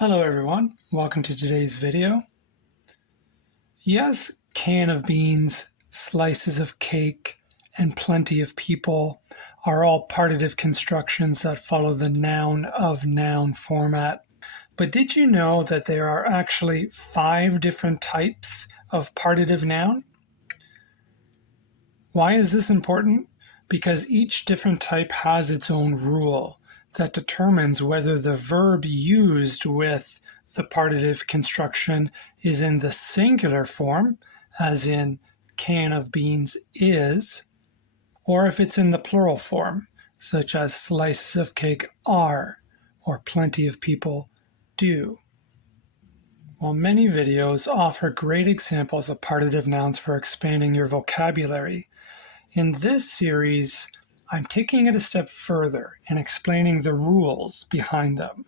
Hello everyone, welcome to today's video. Yes, can of beans, slices of cake, and plenty of people are all partitive constructions that follow the noun of noun format. But did you know that there are actually 5 different types of partitive noun? Why is this important? Because each different type has its own rule that determines whether the verb used with the partitive construction is in the singular form, as in can of beans is, or if it's in the plural form, such as slices of cake are, or plenty of people do. While many videos offer great examples of partitive nouns for expanding your vocabulary, in this series, I'm taking it a step further and explaining the rules behind them.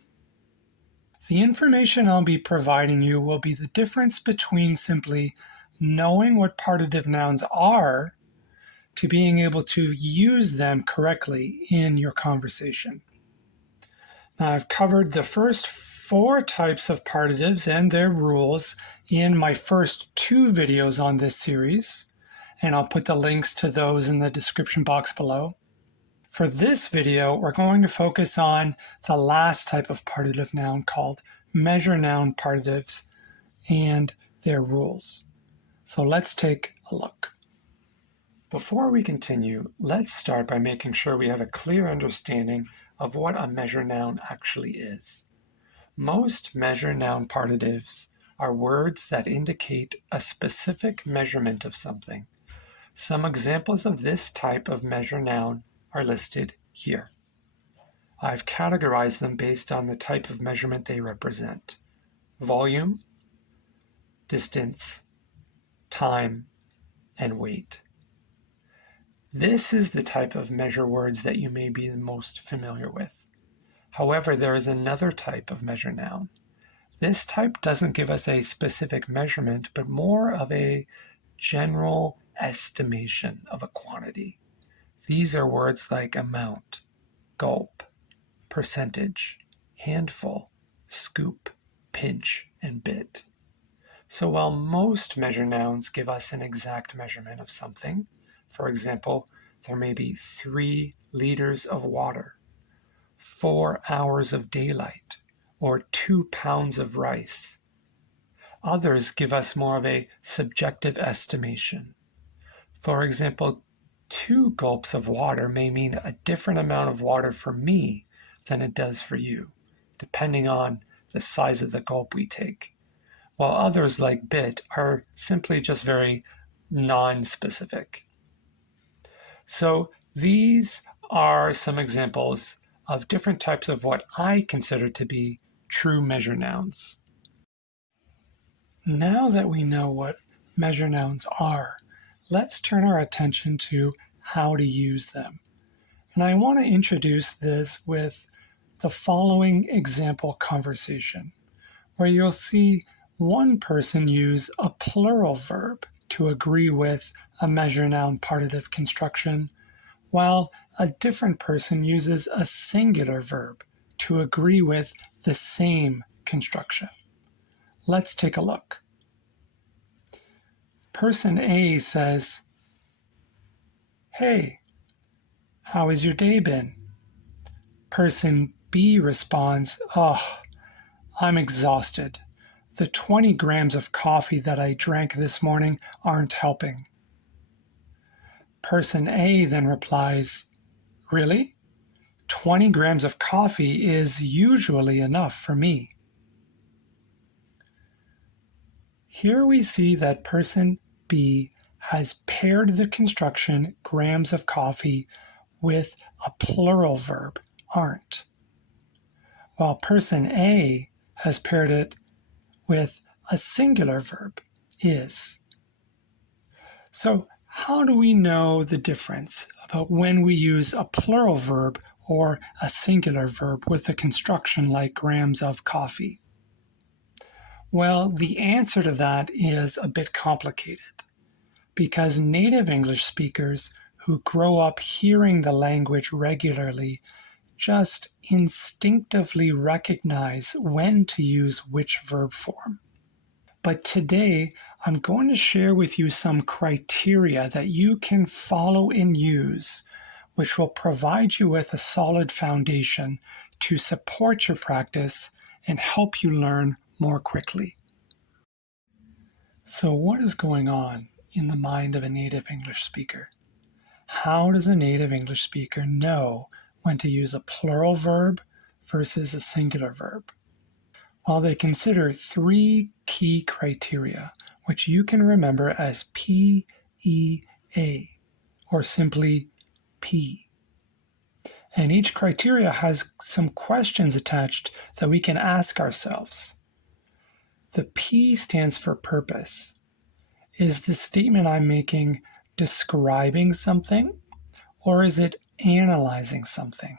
The information I'll be providing you will be the difference between simply knowing what partitive nouns are to being able to use them correctly in your conversation. Now, I've covered the first 4 types of partitives and their rules in my first 2 videos on this series, and I'll put the links to those in the description box below. For this video, we're going to focus on the last type of partitive noun called measure noun partitives and their rules. So let's take a look. Before we continue, let's start by making sure we have a clear understanding of what a measure noun actually is. Most measure noun partitives are words that indicate a specific measurement of something. Some examples of this type of measure noun are listed here. I've categorized them based on the type of measurement they represent: volume, distance, time, and weight. This is the type of measure words that you may be the most familiar with. However, there is another type of measure noun. This type doesn't give us a specific measurement, but more of a general estimation of a quantity. These are words like amount, gulp, percentage, handful, scoop, pinch, and bit. So while most measure nouns give us an exact measurement of something, for example, there may be 3 liters of water, 4 hours of daylight, or 2 pounds of rice. Others give us more of a subjective estimation. For example, 2 gulps of water may mean a different amount of water for me than it does for you, depending on the size of the gulp we take, while others like bit are simply just very non-specific. So these are some examples of different types of what I consider to be true measure nouns. Now that we know what measure nouns are, let's turn our attention to how to use them. And I want to introduce this with the following example conversation, where you'll see one person use a plural verb to agree with a measure noun partitive construction, while a different person uses a singular verb to agree with the same construction. Let's take a look. Person A says, "Hey, how has your day been?" Person B responds, "Oh, I'm exhausted. The 20 grams of coffee that I drank this morning aren't helping." Person A then replies, "Really? 20 grams of coffee is usually enough for me." Here we see that person B has paired the construction grams of coffee with a plural verb, aren't, while person A has paired it with a singular verb, is. So how do we know the difference about when we use a plural verb or a singular verb with a construction like grams of coffee? Well, the answer to that is a bit complicated, because native English speakers who grow up hearing the language regularly just instinctively recognize when to use which verb form. But today, I'm going to share with you some criteria that you can follow and use, which will provide you with a solid foundation to support your practice and help you learn more quickly. So, what is going on in the mind of a native English speaker? How does a native English speaker know when to use a plural verb versus a singular verb? Well, they consider three key criteria, which you can remember as PEA, or simply P. And each criteria has some questions attached that we can ask ourselves. The P stands for purpose. Is the statement I'm making describing something, or is it analyzing something?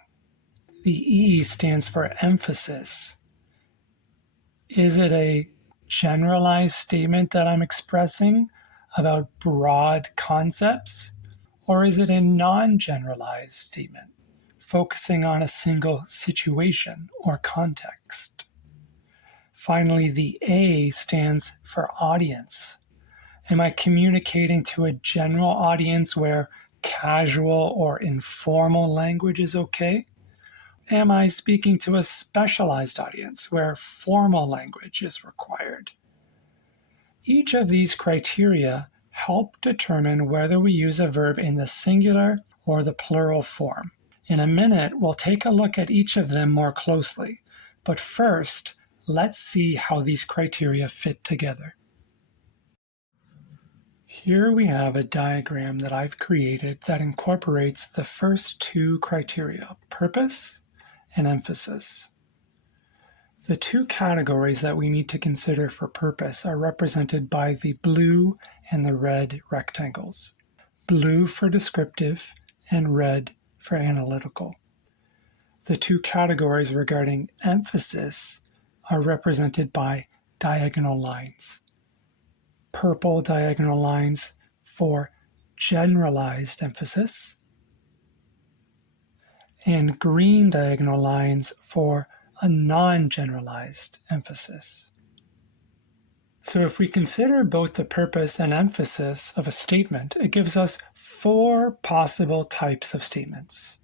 The E stands for emphasis. Is it a generalized statement that I'm expressing about broad concepts, or is it a non-generalized statement focusing on a single situation or context? Finally, the A stands for audience. Am I communicating to a general audience where casual or informal language is okay? Am I speaking to a specialized audience where formal language is required? Each of these criteria help determine whether we use a verb in the singular or the plural form. In a minute, we'll take a look at each of them more closely, but first, let's see how these criteria fit together. Here we have a diagram that I've created that incorporates the first two criteria, purpose and emphasis. The two categories that we need to consider for purpose are represented by the blue and the red rectangles. Blue for descriptive and red for analytical. The two categories regarding emphasis are represented by diagonal lines. Purple diagonal lines for generalized emphasis, and green diagonal lines for a non-generalized emphasis. So if we consider both the purpose and emphasis of a statement, it gives us four possible types of statements.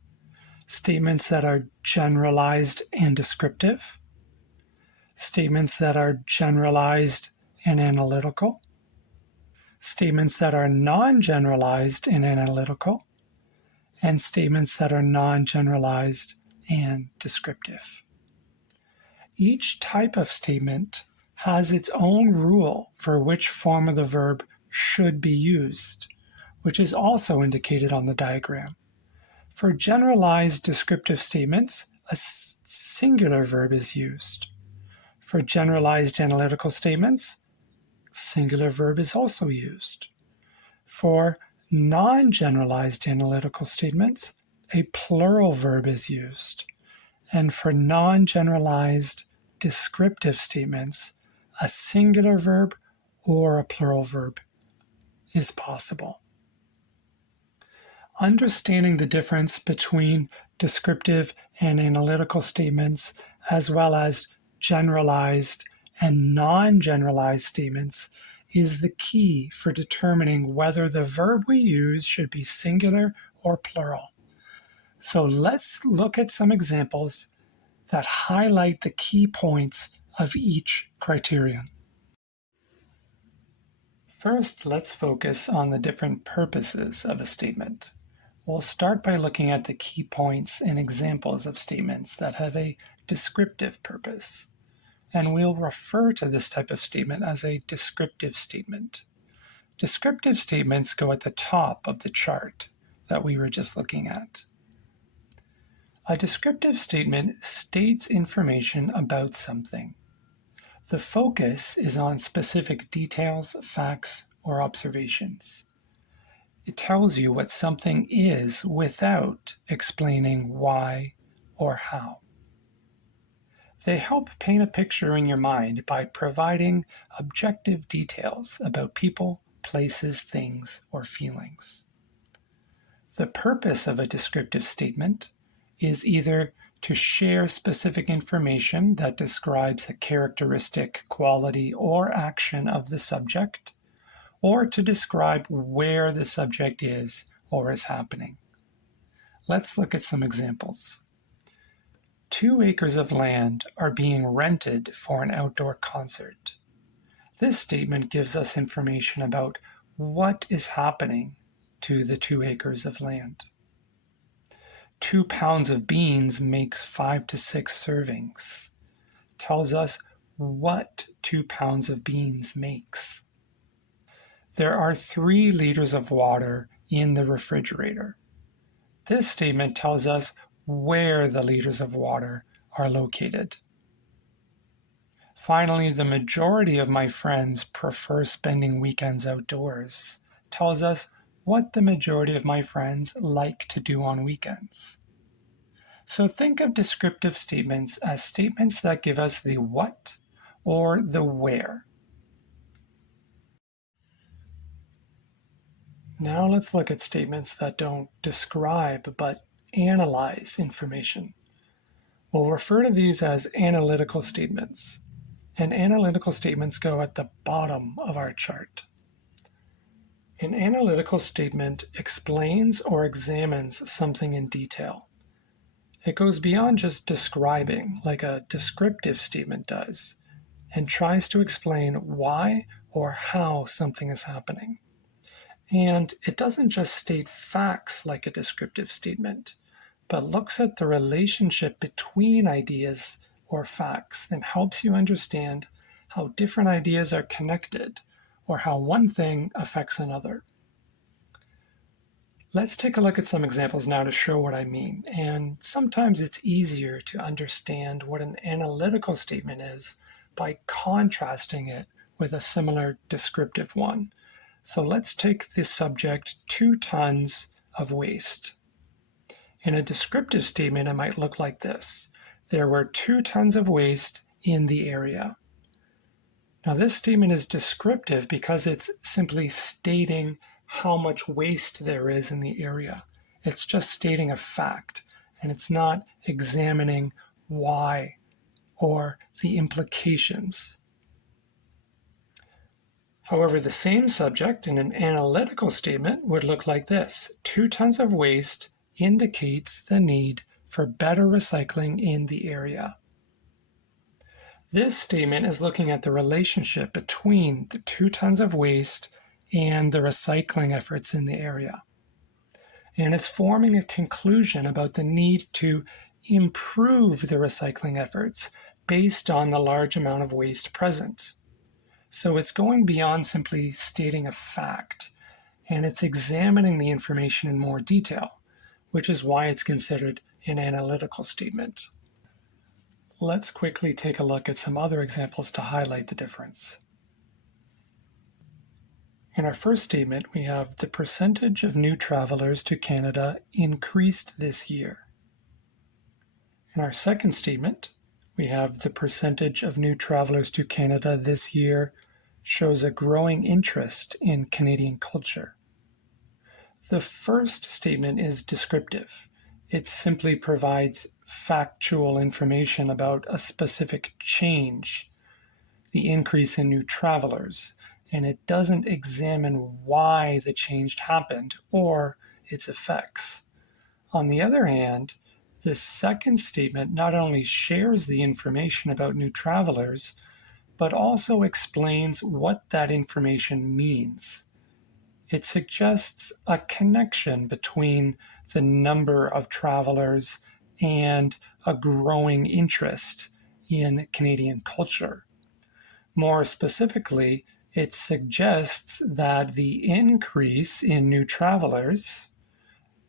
Statements that are generalized and descriptive, statements that are generalized and analytical, statements that are non-generalized and analytical, and statements that are non-generalized and descriptive. Each type of statement has its own rule for which form of the verb should be used, which is also indicated on the diagram. For generalized descriptive statements, a singular verb is used. For generalized analytical statements, singular verb is also used. For non-generalized analytical statements, a plural verb is used. And for non-generalized descriptive statements, a singular verb or a plural verb is possible. Understanding the difference between descriptive and analytical statements, as well as generalized and non-generalized statements, is the key for determining whether the verb we use should be singular or plural. So let's look at some examples that highlight the key points of each criterion. First, let's focus on the different purposes of a statement. We'll start by looking at the key points and examples of statements that have a descriptive purpose. And we'll refer to this type of statement as a descriptive statement. Descriptive statements go at the top of the chart that we were just looking at. A descriptive statement states information about something. The focus is on specific details, facts, or observations. It tells you what something is without explaining why or how. They help paint a picture in your mind by providing objective details about people, places, things, or feelings. The purpose of a descriptive statement is either to share specific information that describes a characteristic, quality, or action of the subject, or to describe where the subject is or is happening. Let's look at some examples. 2 acres of land are being rented for an outdoor concert. This statement gives us information about what is happening to the 2 acres of land. 2 pounds of beans makes 5 to 6 servings. Tells us what 2 pounds of beans makes. There are 3 liters of water in the refrigerator. This statement tells us where the liters of water are located. Finally, the majority of my friends prefer spending weekends outdoors. Tells us what the majority of my friends like to do on weekends. So think of descriptive statements as statements that give us the what or the where. Now let's look at statements that don't describe but analyze information. We'll refer to these as analytical statements. And analytical statements go at the bottom of our chart. An analytical statement explains or examines something in detail. It goes beyond just describing, like a descriptive statement does, and tries to explain why or how something is happening. And it doesn't just state facts like a descriptive statement, but looks at the relationship between ideas or facts and helps you understand how different ideas are connected or how one thing affects another. Let's take a look at some examples now to show what I mean. And sometimes it's easier to understand what an analytical statement is by contrasting it with a similar descriptive one. So let's take the subject 2 tons of waste. In a descriptive statement, it might look like this. There were 2 tons of waste in the area. Now this statement is descriptive because it's simply stating how much waste there is in the area. It's just stating a fact, and it's not examining why or the implications. However, the same subject in an analytical statement would look like this. 2 tons of waste indicates the need for better recycling in the area. This statement is looking at the relationship between the 2 tons of waste and the recycling efforts in the area. And it's forming a conclusion about the need to improve the recycling efforts based on the large amount of waste present. So it's going beyond simply stating a fact, and it's examining the information in more detail, which is why it's considered an analytical statement. Let's quickly take a look at some other examples to highlight the difference. In our first statement, we have the percentage of new travelers to Canada increased this year. In our second statement, we have the percentage of new travelers to Canada this year shows a growing interest in Canadian culture. The first statement is descriptive. It simply provides factual information about a specific change, the increase in new travelers, and it doesn't examine why the change happened or its effects. On the other hand, the second statement not only shares the information about new travelers, but also explains what that information means. It suggests a connection between the number of travelers and a growing interest in Canadian culture. More specifically, it suggests that the increase in new travelers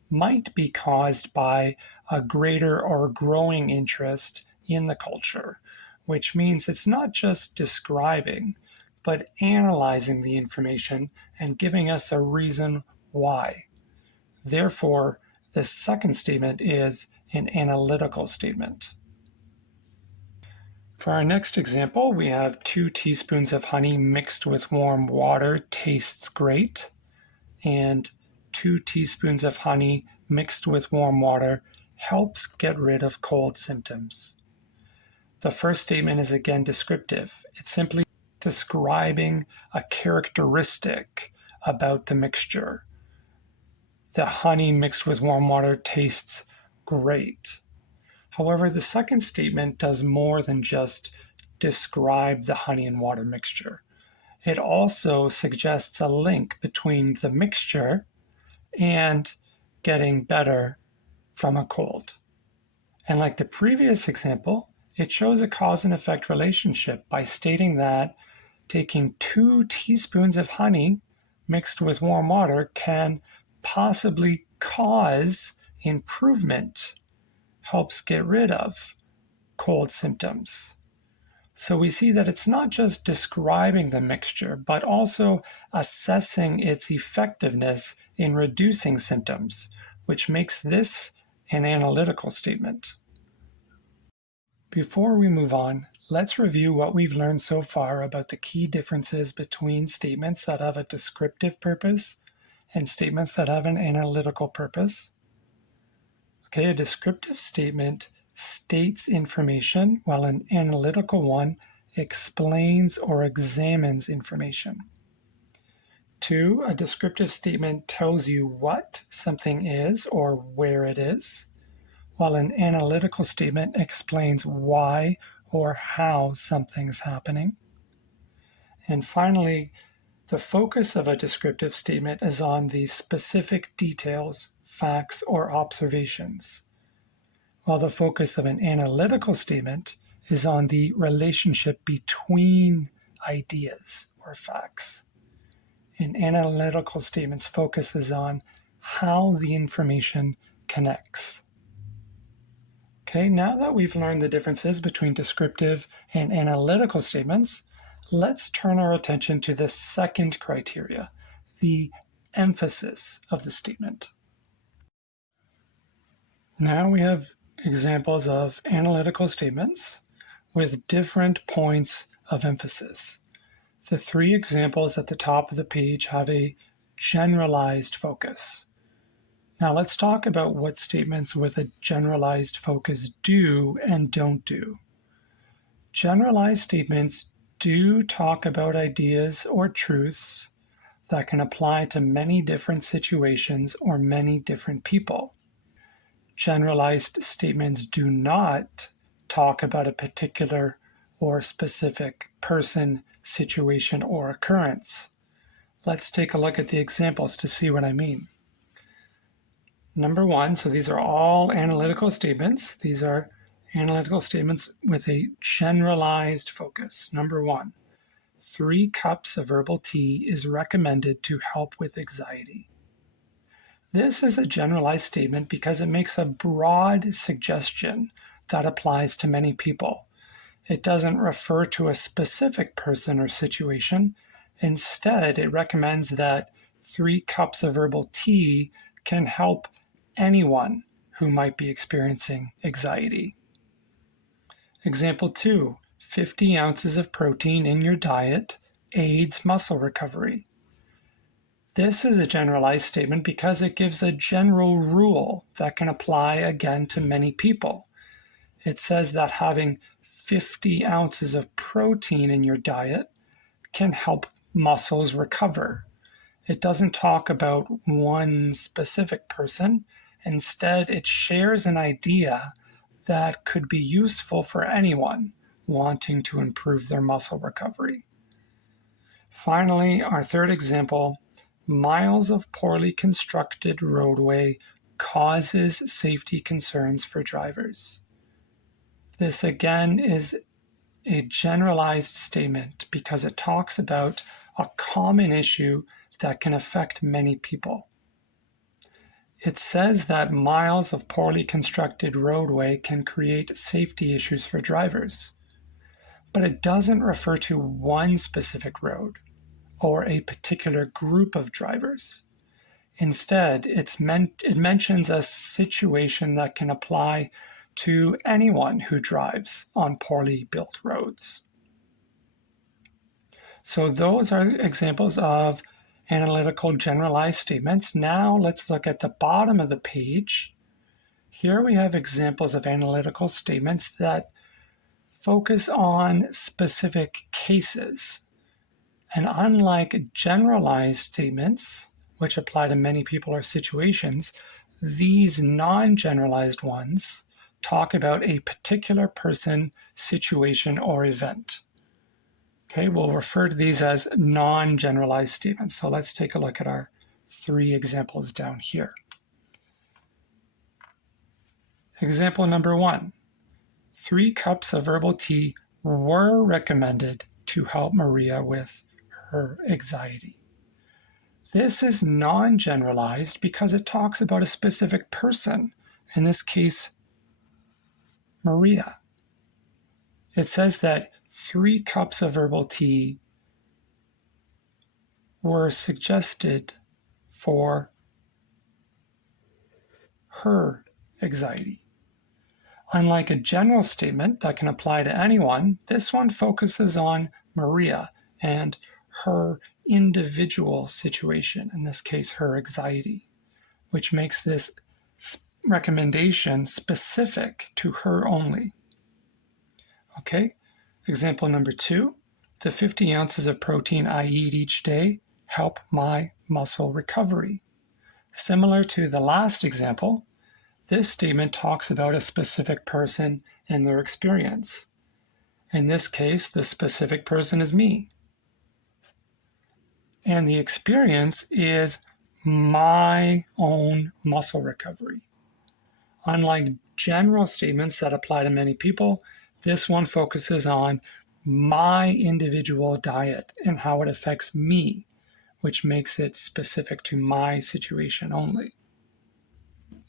might be caused by a greater or growing interest in the culture, which means it's not just describing, but analyzing the information and giving us a reason why. Therefore, the second statement is an analytical statement. For our next example, we have 2 teaspoons of honey mixed with warm water tastes great, and 2 teaspoons of honey mixed with warm water helps get rid of cold symptoms. The first statement is again descriptive. It's simply describing a characteristic about the mixture. The honey mixed with warm water tastes great. However, the second statement does more than just describe the honey and water mixture. It also suggests a link between the mixture and getting better from a cold. And like the previous example, it shows a cause and effect relationship by stating that taking 2 teaspoons of honey mixed with warm water can possibly cause improvement, helps get rid of cold symptoms. So we see that it's not just describing the mixture, but also assessing its effectiveness in reducing symptoms, which makes this an analytical statement. Before we move on, let's review what we've learned so far about the key differences between statements that have a descriptive purpose and statements that have an analytical purpose. Okay, a descriptive statement states information, while an analytical one explains or examines information. 2, a descriptive statement tells you what something is or where it is, while an analytical statement explains why or how something's happening. And finally, the focus of a descriptive statement is on the specific details, facts, or observations, while the focus of an analytical statement is on the relationship between ideas or facts. An analytical statement's focus is on how the information connects. Okay, now that we've learned the differences between descriptive and analytical statements, let's turn our attention to the second criteria, the emphasis of the statement. Now we have examples of analytical statements with different points of emphasis. The 3 examples at the top of the page have a generalized focus. Now let's talk about what statements with a generalized focus do and don't do. Generalized statements do talk about ideas or truths that can apply to many different situations or many different people. Generalized statements do not talk about a particular or specific person, situation, or occurrence. Let's take a look at the examples to see what I mean. Number 1, so these are all analytical statements. These are analytical statements with a generalized focus. Number 1, 3 cups of herbal tea is recommended to help with anxiety. This is a generalized statement because it makes a broad suggestion that applies to many people. It doesn't refer to a specific person or situation. Instead, it recommends that 3 cups of herbal tea can help anyone who might be experiencing anxiety. Example 2, 50 ounces of protein in your diet aids muscle recovery. This is a generalized statement because it gives a general rule that can apply again to many people. It says that having 50 ounces of protein in your diet can help muscles recover. It doesn't talk about one specific person. Instead, it shares an idea that could be useful for anyone wanting to improve their muscle recovery. Finally, our third example, miles of poorly constructed roadway causes safety concerns for drivers. This again is a generalized statement because it talks about a common issue that can affect many people. It says that miles of poorly constructed roadway can create safety issues for drivers, but it doesn't refer to one specific road or a particular group of drivers. Instead, it mentions a situation that can apply to anyone who drives on poorly built roads. So those are examples of analytical generalized statements. Now let's look at the bottom of the page. Here we have examples of analytical statements that focus on specific cases. And unlike generalized statements, which apply to many people or situations, these non-generalized ones talk about a particular person, situation, or event. Okay, we'll refer to these as non-generalized statements. So let's take a look at our 3 examples down here. Example number 1. 3 cups of herbal tea were recommended to help Maria with her anxiety. This is non-generalized because it talks about a specific person, in this case, Maria. It says that 3 cups of herbal tea were suggested for her anxiety. Unlike a general statement that can apply to anyone, this one focuses on Maria and her individual situation, in this case, her anxiety, which makes this recommendation specific to her only. Okay, example number 2, the 50 ounces of protein I eat each day help my muscle recovery. Similar to the last example, this statement talks about a specific person and their experience. In this case, the specific person is me. And the experience is my own muscle recovery. Unlike general statements that apply to many people, this one focuses on my individual diet and how it affects me, which makes it specific to my situation only.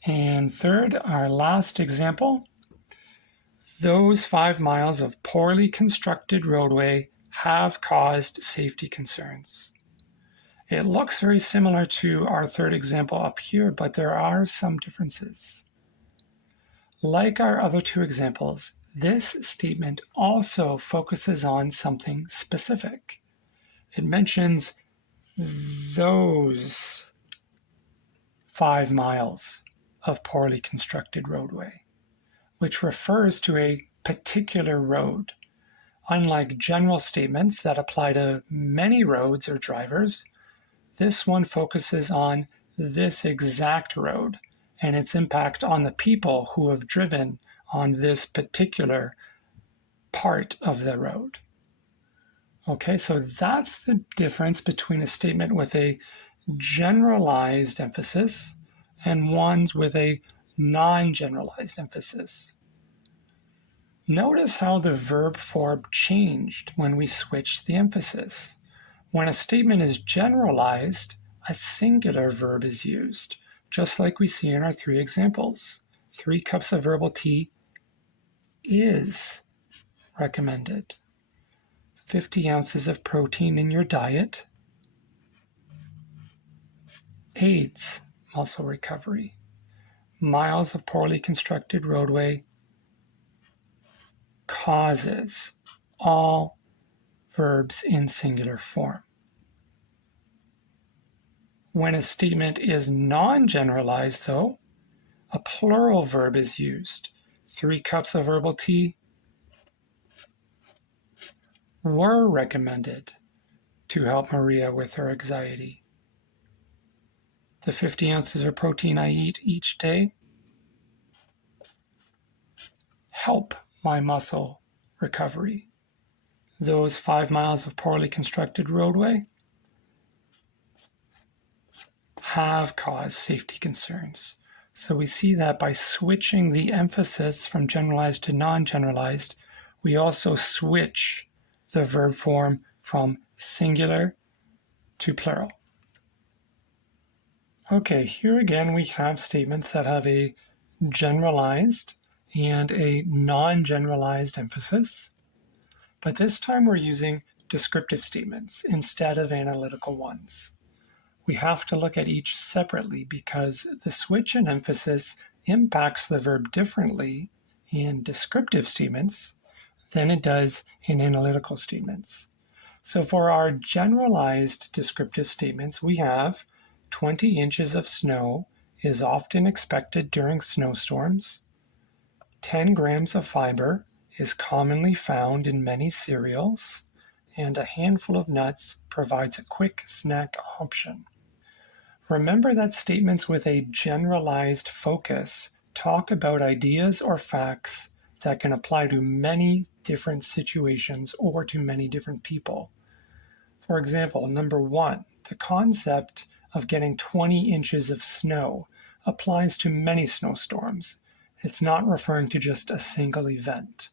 And third, our last example, those 5 miles of poorly constructed roadway have caused safety concerns. It looks very similar to our third example up here, but there are some differences. Like our other 2 examples, this statement also focuses on something specific. It mentions those 5 miles of poorly constructed roadway, which refers to a particular road. Unlike general statements that apply to many roads or drivers, this one focuses on this exact road and its impact on the people who have driven on this particular part of the road. Okay, so that's the difference between a statement with a generalized emphasis and ones with a non-generalized emphasis. Notice how the verb form changed when we switched the emphasis. When a statement is generalized, a singular verb is used, just like we see in our 3 examples. 3 cups of herbal tea is recommended. 50 ounces of protein in your diet aids muscle recovery. Miles of poorly constructed roadway causes. All verbs in singular form. When a statement is non-generalized, though, a plural verb is used. 3 cups of herbal tea were recommended to help Maria with her anxiety. The 50 ounces of protein I eat each day help my muscle recovery. Those 5 miles of poorly constructed roadway have caused safety concerns. So we see that by switching the emphasis from generalized to non-generalized, we also switch the verb form from singular to plural. Okay, here again we have statements that have a generalized and a non-generalized emphasis, but this time we're using descriptive statements instead of analytical ones. We have to look at each separately because the switch in emphasis impacts the verb differently in descriptive statements than it does in analytical statements. So for our generalized descriptive statements, we have 20 inches of snow is often expected during snowstorms. 10 grams of fiber is commonly found in many cereals, and a handful of nuts provides a quick snack option. Remember that statements with a generalized focus talk about ideas or facts that can apply to many different situations or to many different people. For example, number 1, the concept of getting 20 inches of snow applies to many snowstorms. It's not referring to just a single event.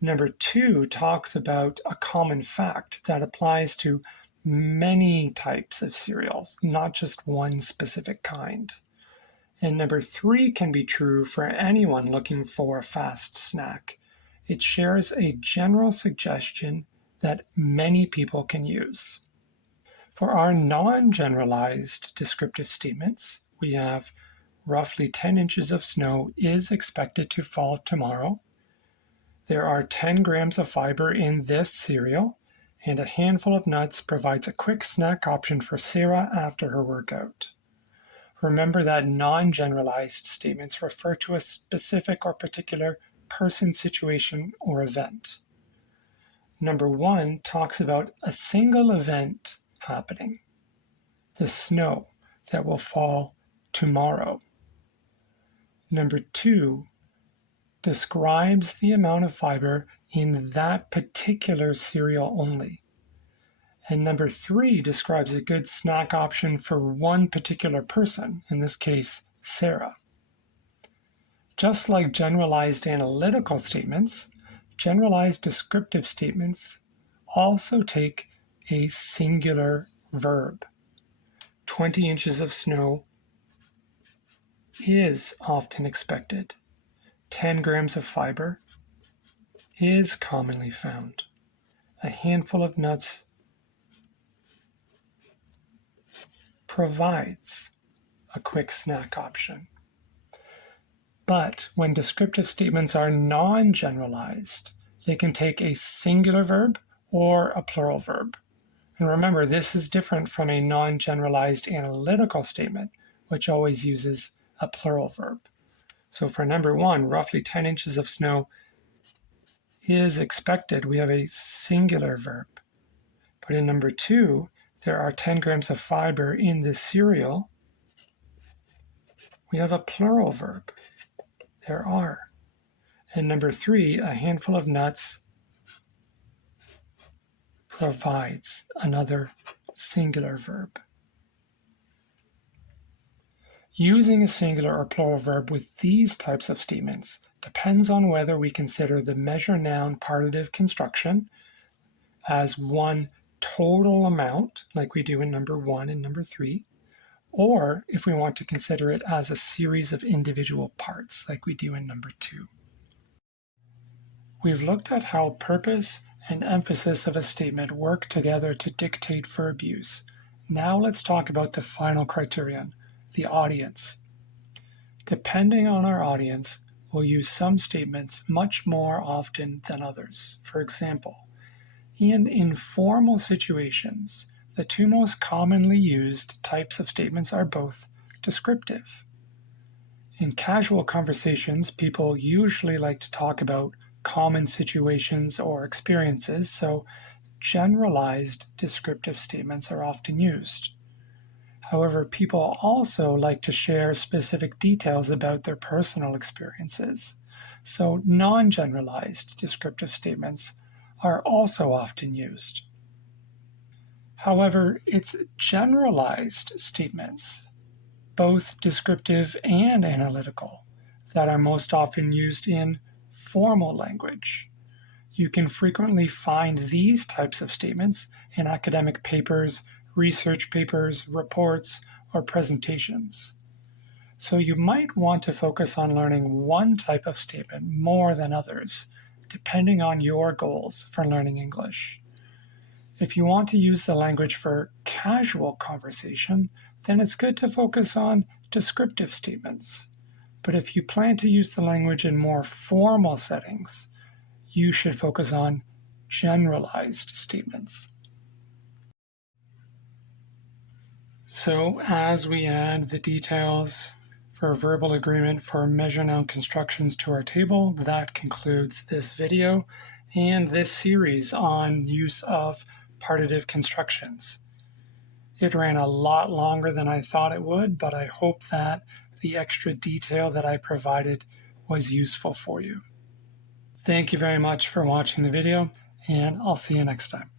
Number 2 talks about a common fact that applies to many types of cereals, not just one specific kind. And number 3 can be true for anyone looking for a fast snack. It shares a general suggestion that many people can use. For our non-generalized descriptive statements, we have roughly 10 inches of snow is expected to fall tomorrow. There are 10 grams of fiber in this cereal, and a handful of nuts provides a quick snack option for Sarah after her workout. Remember that non-generalized statements refer to a specific or particular person, situation, or event. Number 1 talks about a single event happening, the snow that will fall tomorrow. Number 2 describes the amount of fiber in that particular cereal only. And number 3 describes a good snack option for one particular person, in this case, Sarah. Just like generalized analytical statements, generalized descriptive statements also take a singular verb. 20 inches of snow is often expected. 10 grams of fiber is commonly found. A handful of nuts provides a quick snack option. But when descriptive statements are non-generalized, they can take a singular verb or a plural verb. And remember, this is different from a non-generalized analytical statement, which always uses a plural verb. So for number 1, roughly 10 inches of snow is expected. We have a singular verb. But in number 2, there are 10 grams of fiber in this cereal. We have a plural verb. There are. And number 3, a handful of nuts provides another singular verb. Using a singular or plural verb with these types of statements depends on whether we consider the measure noun partitive construction as one total amount, like we do in number 1 and number 3, or if we want to consider it as a series of individual parts, like we do in number 2. We've looked at how purpose and emphasis of a statement work together to dictate verb use. Now let's talk about the final criterion, the audience. Depending on our audience, we'll use some statements much more often than others. For example, in informal situations, the 2 most commonly used types of statements are both descriptive. In casual conversations, people usually like to talk about common situations or experiences, so generalized descriptive statements are often used. However, people also like to share specific details about their personal experiences, so non-generalized descriptive statements are also often used. However, it's generalized statements, both descriptive and analytical, that are most often used in formal language. You can frequently find these types of statements in academic papers, research papers, reports, or presentations. So you might want to focus on learning one type of statement more than others, depending on your goals for learning English. If you want to use the language for casual conversation, then it's good to focus on descriptive statements. But if you plan to use the language in more formal settings, you should focus on generalized statements. So as we add the details for verbal agreement for measure noun constructions to our table. That concludes this video and this series on use of partitive constructions. It ran a lot longer than I thought it would, but I hope that the extra detail that I provided was useful for you. Thank you very much for watching the video, and I'll see you next time.